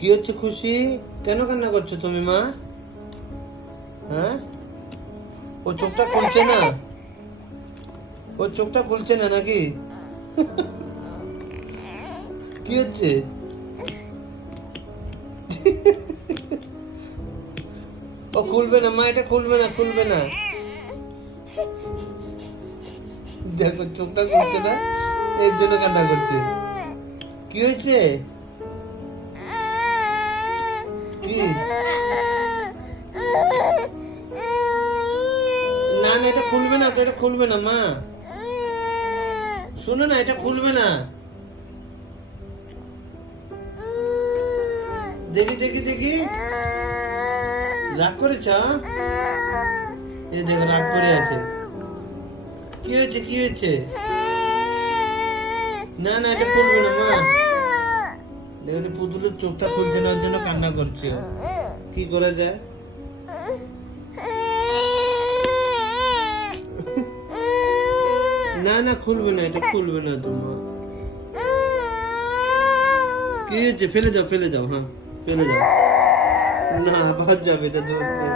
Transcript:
কি হচ্ছে খুশি? কেন কান্না করছ তুমি, মা? হ্যাঁ? ও চোখটা খুলছে না? ও চোখটা খুলছে না নাকি? কি হচ্ছে? ও খুলবে না, মা, এটা খুলবে না খুলবে না। দেখো, চোখটা খুলছে না, এর জন্য কান্না করছে। কি হয়েছে? এটা খুলবে না, তো এটা খুলবে না, মা। শোনো না, এটা খুলবে না। দেখি দেখি দেখি। রাগ করেছ? এই দেখো, রাগ করে আছে। কি হয়েছে কি হয়েছে? না না, এটা খুলবে না, মা। দেখো পুতুলের চোখটা খুলছে না জন্য কান্না করছে। কি করা যায়? না না খুলবে না এটা খুলবে না তোমার কি হয়েছে ফেলে যাও ফেলে যাও হ্যাঁ ফেলে যাও না আবার যাবে এটা ধরতে